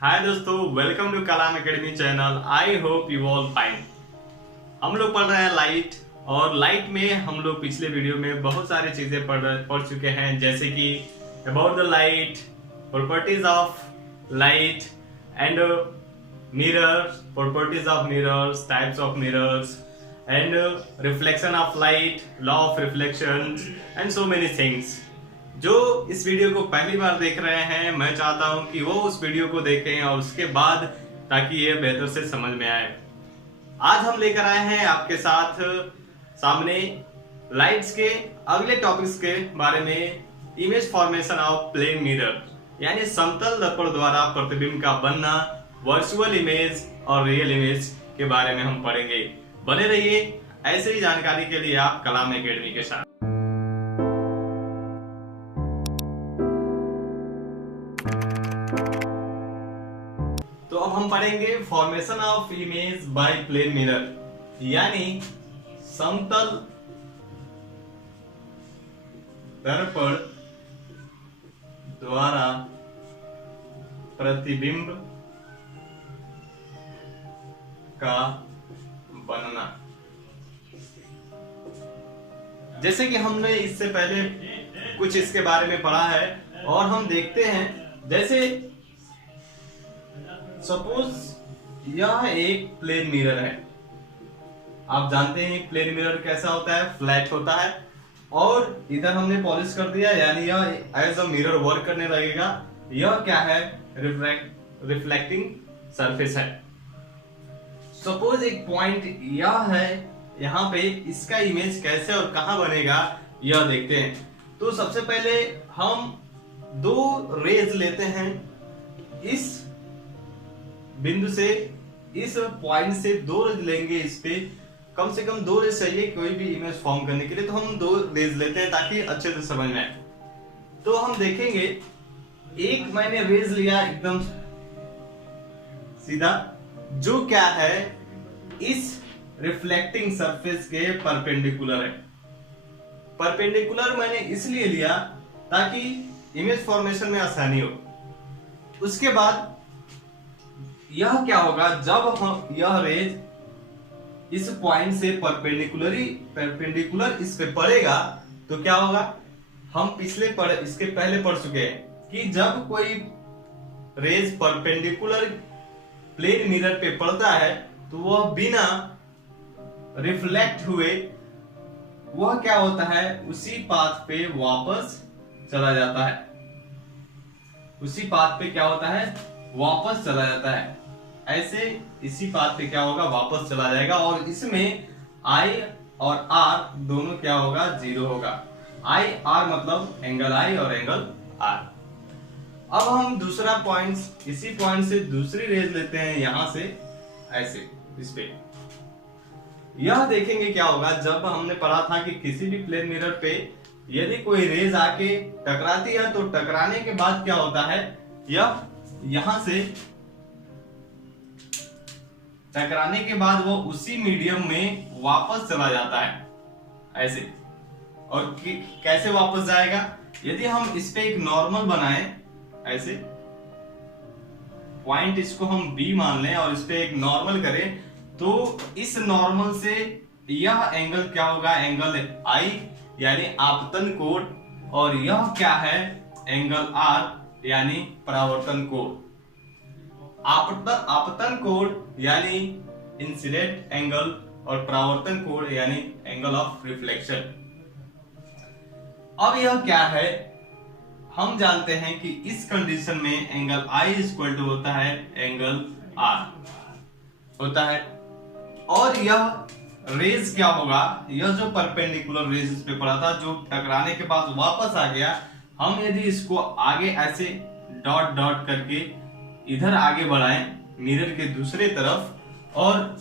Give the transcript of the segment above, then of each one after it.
हाय दोस्तों, welcome to Kalam academy channel. I hope you all fine. हम लोग पढ़ रहे हैं लाइट, और लाइट में हम लोग पिछले वीडियो में बहुत सारी चीजें पढ़ चुके हैं, जैसे कि about the light, properties of light and mirrors, properties of mirrors, types of mirrors and reflection of light, law of reflection and so many things. जो इस वीडियो को पहली बार देख रहे हैं, मैं चाहता हूं कि वो उस वीडियो को देखें और उसके बाद ताकि ये बेहतर से समझ में आए। आज हम लेकर आए हैं आपके साथ सामने लाइट्स के अगले टॉपिक्स के बारे में, image formation of plane mirror, यानी समतल दर्पण द्वारा प्रतिबिंब का बनना, वर्चुअल इमेज और रियल इमेज के बारे में हम पढ़ेंगे। बने रहिए ऐसे ही जानकारी के लिए आप कलाम एकेडमी के साथ। तो अब हम पढ़ेंगे formation of image by plane mirror, यानी समतल दर्पण द्वारा प्रतिबिंब का बनना। जैसे कि हमने इससे पहले कुछ इसके बारे में पढ़ा है, और हम देखते हैं, जैसे सपोज यह एक प्लेन मिरर है। आप जानते हैं प्लेन मिरर कैसा होता है, फ्लैट होता है, और इधर हमने पॉलिश कर दिया, यानी यह एज अ मिरर वर्क करने लगेगा। यह क्या है, रिफ्लेक्टिंग सरफेस है। सपोज एक पॉइंट यह है, यहाँ पे इसका इमेज कैसे और कहां बनेगा यह देखते हैं। तो सबसे पहले हम दो रेज लेते हैं, इस बिंदु से, इस पॉइंट से दो रेज लेंगे। इस पे कम से कम दो रेज चाहिए कोई भी इमेज फॉर्म करने के लिए, तो हम दो रेज लेते हैं ताकि अच्छे से समझ में आए। तो हम देखेंगे, एक मैंने रेज लिया एकदम सीधा, जो क्या है, इस रिफ्लेक्टिंग सरफेस के परपेंडिकुलर है। परपेंडिकुलर मैंने इसलिए लिया ताकि इमेज फॉर्मेशन में आसानी हो। उसके बाद यह क्या होगा, जब हम यह रेज इस पॉइंट से परपेंडिकुलर इस पे पड़ेगा, तो क्या होगा, हम इसके पहले पढ़ चुके हैं कि जब कोई रेज परपेंडिकुलर प्लेन मिरर पे पड़ता है तो वह बिना रिफ्लेक्ट हुए वह क्या होता है, उसी पाथ पे वापस चला जाता है। उसी पाथ पे क्या होता है, वापस चला जाता है। ऐसे इसी पाथ पे क्या होगा, वापस चला जाएगा, और इसमें I और R दोनों क्या होगा, जीरो होगा। I R मतलब एंगल I और एंगल R। अब हम दूसरा पॉइंट, इसी पॉइंट से दूसरी रेज लेते हैं, यहां से ऐसे इस पे। यह देखेंगे क्या होगा, जब हमने पढ़ा था कि किसी भी प्लेन मिरर पे यदि कोई रेज आके टकराती है, तो टकराने के बाद क्या होता है, यह यहां से टकराने के बाद वो उसी मीडियम में वापस चला जाता है, ऐसे। और कैसे वापस जाएगा, यदि हम इस पे एक नॉर्मल बनाएं, ऐसे पॉइंट इसको हम B मान लें और इस पे एक नॉर्मल करें, तो इस नॉर्मल से यह एंगल क्या होगा, एंगल I यानी आपतन कोण, और यह क्या है, एंगल R यानी परावर्तन कोण। आपतन कोण यानी इंसिडेंट एंगल, और परावर्तन कोण यानी एंगल ऑफ रिफ्लेक्शन। अब यह क्या है, हम जानते हैं कि इस कंडीशन में एंगल I इक्वल टू होता है एंगल R होता है, और यह रेज क्या होगा, यह जो परपेंडिकुलर रेज इस पे पड़ा था, जो टकराने के बाद वापस आ गया, हम यदि इसको आगे ऐसे डॉट डॉट करके इधर आगे बढ़ाएं मिरर के दूसरे तरफ, और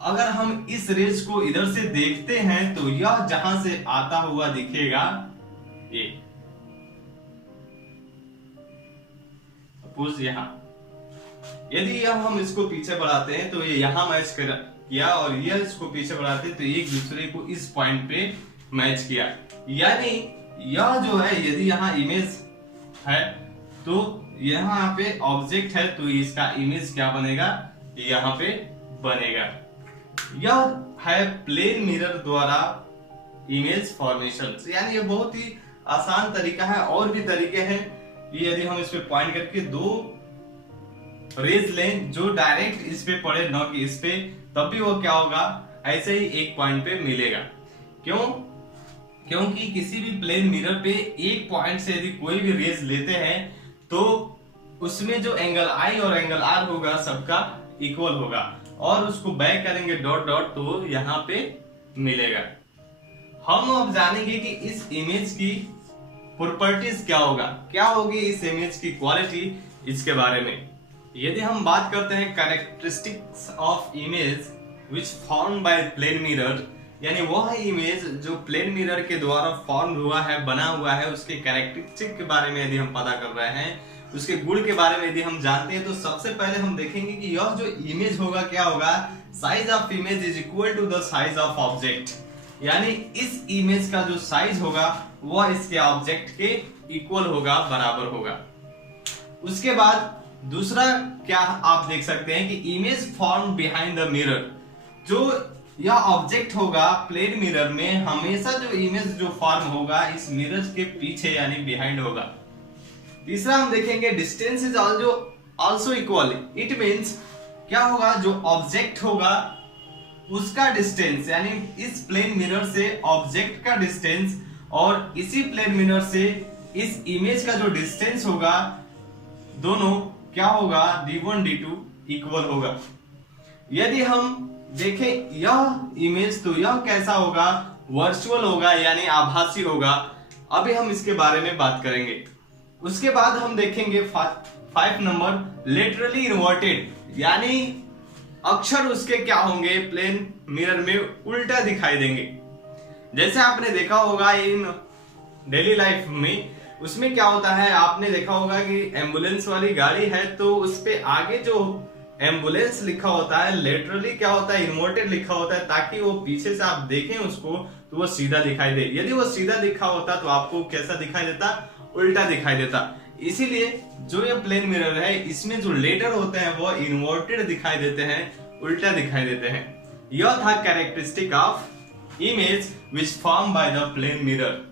अगर हम इस रेज को इधर से देखते हैं, तो यह जहां से आता हुआ दिखेगा, ये सपोज यहां, यदि यह हम इसको पीछे बढ़ाते हैं तो ये यहां मैच किया, और यह इसको पीछे बढ़ाते तो एक दूसरे को इस पॉइंट पे मैच किया। यानी यह जो है, यदि यहां इमेज है तो यहाँ पे ऑब्जेक्ट है तो इसका इमेज क्या बनेगा, यहाँ पे बनेगा। यह है प्लेन मिरर द्वारा इमेज फॉर्मेशन। यानी ये बहुत ही आसान तरीका है, और भी तरीके हैं। ये यदि हम इस पे पॉइंट करके दो रेज लें जो डायरेक्ट इस पे पड़े, न कि इस पे, तब भी वो क्या होगा, ऐसे ही एक पॉइंट पे मिलेगा। क्यों? क्योंकि किसी भी प्लेन मिरर पे एक पॉइंट से यदि कोई भी रेज लेते हैं तो उसमें जो एंगल आई और एंगल आर होगा सबका इक्वल होगा, और उसको बैक करेंगे डॉट डॉट तो यहाँ पे मिलेगा। हम अब जानेंगे कि इस इमेज की प्रॉपर्टीज क्या होगा, क्या होगी इस इमेज की क्वालिटी, इसके बारे में। यदि हम बात करते हैं characteristics of image which form by plane mirror, यानी वह इमेज जो प्लेन मिरर के द्वारा फॉर्म हुआ है, बना हुआ है, उसके कैरेक्टरिस्टिक के बारे में यदि हम पता कर रहे हैं, उसके गुण के बारे में यदि हम जानते हैं, तो सबसे पहले हम देखेंगे कि यह जो इमेज होगा क्या होगा, size of image is equal to the size of object. यानी इस इमेज का जो साइज होगा वह इसके ऑब्जेक्ट के इक्वल होगा, बराबर होगा। उसके बाद दूसरा क्या आप देख सकते हैं कि image form behind the mirror, जो यह ऑब्जेक्ट होगा प्लेन मिरर में, हमेशा जो इमेज जो फॉर्म होगा इस मिरर के पीछे यानी बिहाइंड होगा। तीसरा हम देखेंगे distance is also equal. It means क्या होगा, जो ऑब्जेक्ट होगा उसका डिस्टेंस, यानी इस प्लेन मिरर से ऑब्जेक्ट का डिस्टेंस और इसी प्लेन मिरर से इस इमेज का जो डिस्टेंस होगा, दोनों क्या होगा, d1 d2 इक्वल होगा। यदि हम देखें यह इमेज तो यह कैसा होगा, वर्चुअल होगा, यानी आभासी होगा। अभी हम इसके बारे में बात करेंगे। उसके बाद हम देखेंगे 5 नंबर लेटरली इन्वर्टेड, यानी अक्षर उसके क्या होंगे, प्लेन मिरर में उल्टा दिखाई देंगे। जैसे आपने देखा होगा इन डेली लाइफ में, उसमें क्या होता है, आपने देखा होगा कि एम्बुलेंस वाली गाड़ी है तो उस पे आगे जो एम्बुलेंस लिखा होता है लेटरली क्या होता है, इन्वर्टेड लिखा होता है, ताकि वो पीछे से आप देखें उसको तो वो सीधा दिखाई दे। यदि वो सीधा लिखा होता तो आपको कैसा दिखाई देता, उल्टा दिखाई देता। इसीलिए जो ये प्लेन मिरर है इसमें जो लेटर होते हैं वो इन्वर्टेड दिखाई देते हैं, उल्टा दिखाई देते हैं। यह था characteristic of image which form by the plane mirror.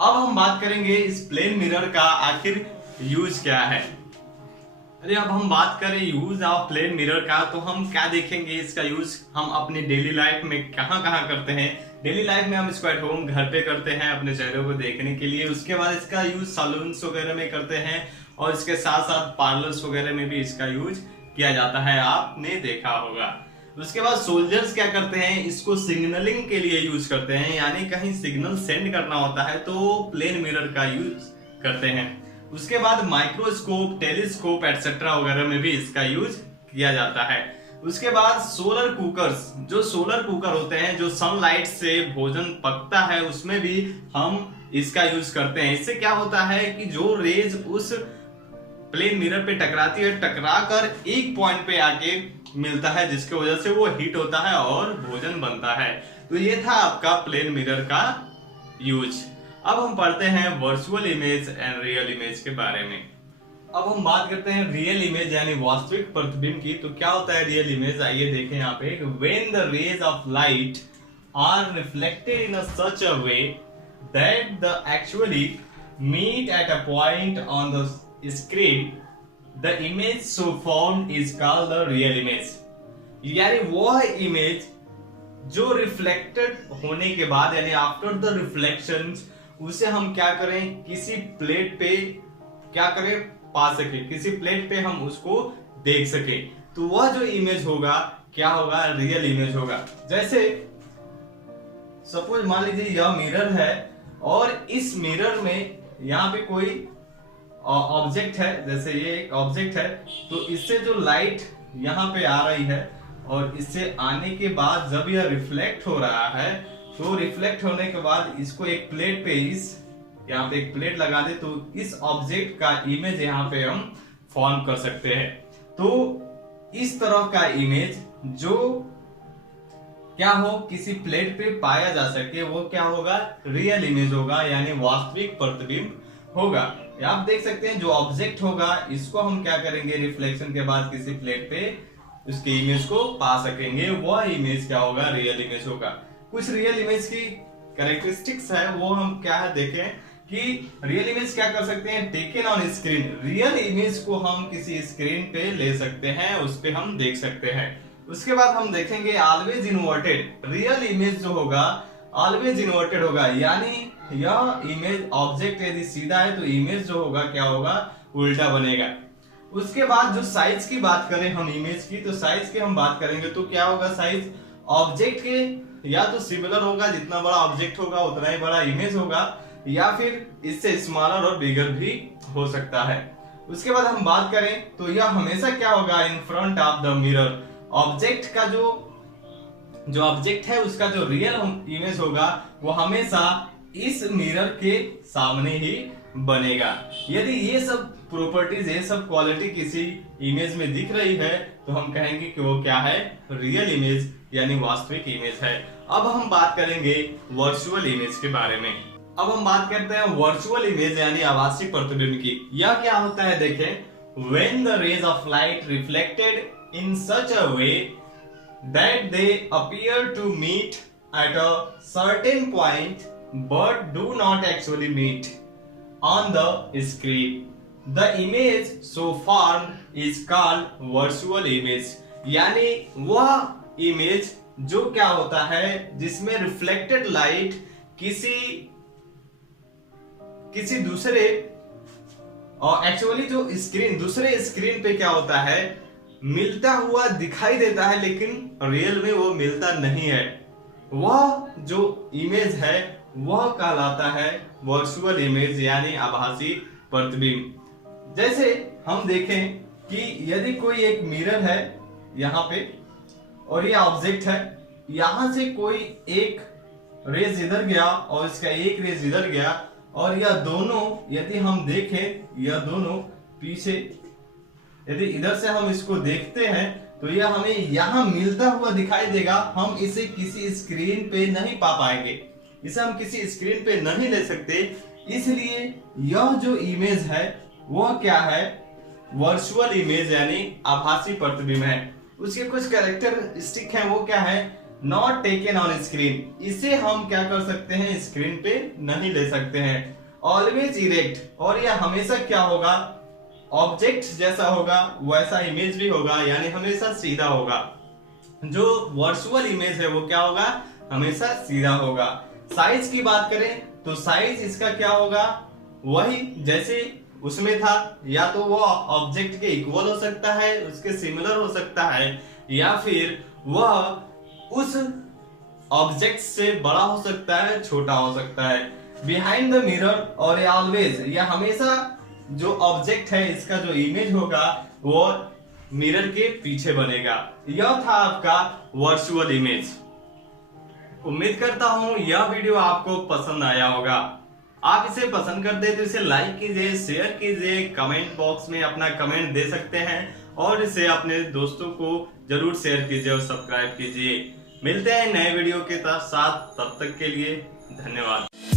अब हम बात करेंगे इस प्लेन मिरर का आखिर यूज क्या है। अरे अब हम बात करें यूज ऑफ प्लेन मिरर का, तो हम क्या देखेंगे इसका यूज हम अपनी डेली लाइफ में कहाँ कहाँ करते हैं। डेली लाइफ में हम इसको एट होम घर पे करते हैं अपने चेहरे को देखने के लिए। उसके बाद इसका यूज सैलून्स वगैरह में करते हैं, और इसके साथ साथ पार्लर्स वगैरह में भी इसका यूज किया जाता है, आपने देखा होगा। उसके बाद सोल्जर्स क्या करते हैं, इसको सिग्नलिंग के लिए यूज करते हैं, यानी कहीं सिग्नल सेंड करना होता है तो प्लेन मिरर का यूज करते हैं। उसके बाद माइक्रोस्कोप, टेलीस्कोप एटसेट्रा वगैरह में भी इसका यूज किया जाता है। उसके बाद सोलर कुकर्स, जो सोलर कुकर होते हैं जो सनलाइट से भोजन पकता है, उसमें भी हम इसका यूज करते हैं। इससे क्या होता है कि जो रेज उस प्लेन मिरर पे टकराती है, टकरा कर एक पॉइंट पे आके मिलता है, जिसकी वजह से वो हीट होता है और भोजन बनता है। तो ये था आपका प्लेन मिरर का यूज। अब हम पढ़ते हैं virtual image and real image के बारे में। अब हम बात करते हैं रियल इमेज यानी वास्तविक प्रतिबिंब की। तो क्या होता है रियल इमेज, आइए देखें यहाँ पे। When the rays of light are reflected in such a way that the actually meet at a point on the screen, the image so formed is called the real image. यानी वह image जो reflected होने के बाद, यानी after the reflection, उसे हम क्या करें, किसी प्लेट पे क्या करें, पा सके, किसी प्लेट पे हम उसको देख सके, तो वह जो इमेज होगा क्या होगा, रियल इमेज होगा। जैसे सपोज मान लीजिए यह मिरर है और इस मिरर में यहाँ पे कोई ऑब्जेक्ट है, जैसे ये एक ऑब्जेक्ट है, तो इससे जो लाइट यहाँ पे आ रही है और इससे आने के बाद जब यह रिफ्लेक्ट हो रहा है, तो रिफ्लेक्ट होने के बाद इसको एक प्लेट पे, इस यहाँ पे एक प्लेट लगा दे तो इस ऑब्जेक्ट का इमेज यहाँ पे हम फॉर्म कर सकते हैं। तो इस तरह का इमेज जो क्या हो, किसी प्लेट पे पाया जा सके, वो क्या होगा, रियल इमेज होगा, यानी वास्तविक प्रतिबिंब होगा। आप देख सकते हैं जो ऑब्जेक्ट होगा इसको हम क्या करेंगे, रिफ्लेक्शन के बाद किसी प्लेट पे उसके इमेज को पा सकेंगे, वह इमेज क्या होगा, रियल इमेज होगा। कुछ रियल इमेज की कैरेक्टरिस्टिक्स है वो हम क्या है देखें कि रियल इमेज क्या कर सकते हैं, taken on screen. Real image को हम किसी स्क्रीन पे ले सकते हैं, उस पे हम देख सकते हैं। उसके बाद हम देखेंगे ऑलवेज इन्वर्टेड। रियल इमेज जो होगा ऑलवेज इन्वर्टेड होगा, यानी यह इमेज ऑब्जेक्ट यदि सीधा है तो इमेज जो होगा क्या होगा, उल्टा बनेगा। उसके बाद जो साइज की बात करें हम इमेज की, तो साइज की हम बात करेंगे तो क्या होगा, साइज ऑब्जेक्ट के या तो सिमिलर होगा, जितना बड़ा ऑब्जेक्ट होगा उतना ही बड़ा इमेज होगा, या फिर इससे स्मॉलर और बिगर भी हो सकता है। उसके बाद हम बात करें तो यह हमेशा क्या होगा, in front of the mirror. Object का जो ऑब्जेक्ट है उसका जो रियल इमेज होगा वो हमेशा इस मिरर के सामने ही बनेगा। यदि ये सब प्रॉपर्टीज, ये सब क्वालिटी किसी इमेज में दिख रही है तो हम कहेंगे कि वो क्या है, रियल इमेज यानी वास्तविक इमेज है। अब हम बात करेंगे वर्चुअल इमेज के बारे में। अब हम बात करते हैं वर्चुअल इमेज यानी आभासी प्रतिबिंब की। यह क्या होता है देखें, when the rays of light reflected in such a way that they appear to meet at a certain point but do not actually meet on the screen. The image so formed is called virtual image. यानी वह image जो क्या होता है जिसमें reflected light किसी दूसरे और एक्चुअली जो स्क्रीन दूसरे स्क्रीन पे क्या होता है, मिलता हुआ दिखाई देता है लेकिन रियल में वो मिलता नहीं है। वह जो इमेज है वह कहलाता है वर्चुअल इमेज यानी आभासी प्रतिबिंब। जैसे हम देखें कि यदि कोई एक मिरर है यहाँ पे और ये ऑब्जेक्ट है, यहां से कोई एक रेज इधर गया और इसका एक रेज इधर गया, और यह दोनों यदि हम देखें, यह दोनों पीछे यदि इधर से हम इसको देखते हैं तो यह हमें यहां मिलता हुआ दिखाई देगा। हम इसे किसी स्क्रीन पे नहीं पा पाएंगे, इसे हम किसी स्क्रीन पे नहीं ले सकते, इसलिए यह जो इमेज है वह क्या है, वर्चुअल इमेज यानी आभासी प्रतिबिंब है। उसके कुछ कैरेक्टरिस्टिक हैं, वो क्या है, नॉट टेकन ऑन स्क्रीन। इसे हम क्या कर सकते हैं, स्क्रीन पे नहीं ले सकते हैं। ऑलवेज इरेक्ट, और यह हमेशा क्या होगा, ऑब्जेक्ट जैसा होगा वैसा इमेज भी होगा, यानी हमेशा सीधा होगा। जो वर्चुअल इमेज है वो क्या होगा, हमेशा सीधा होगा। साइज की बात करें तो साइज इसका क्या होगा, वही जैसे उसमें था, या तो वो ऑब्जेक्ट के इक्वल हो सकता है, उसके सिमिलर हो सकता है, या फिर वह उस ऑब्जेक्ट से बड़ा हो सकता है, छोटा हो सकता है। बिहाइंड द मिरर और ऑलवेज, यह हमेशा जो ऑब्जेक्ट है इसका जो इमेज होगा वो मिरर के पीछे बनेगा। यह था आपका वर्चुअल इमेज। उम्मीद करता हूं यह वीडियो आपको पसंद आया होगा। आप इसे पसंद करते तो इसे लाइक कीजिए, शेयर कीजिए, कमेंट बॉक्स में अपना कमेंट दे सकते हैं और इसे अपने दोस्तों को जरूर शेयर कीजिए और सब्सक्राइब कीजिए। मिलते हैं नए वीडियो के साथ, तब तक के लिए धन्यवाद।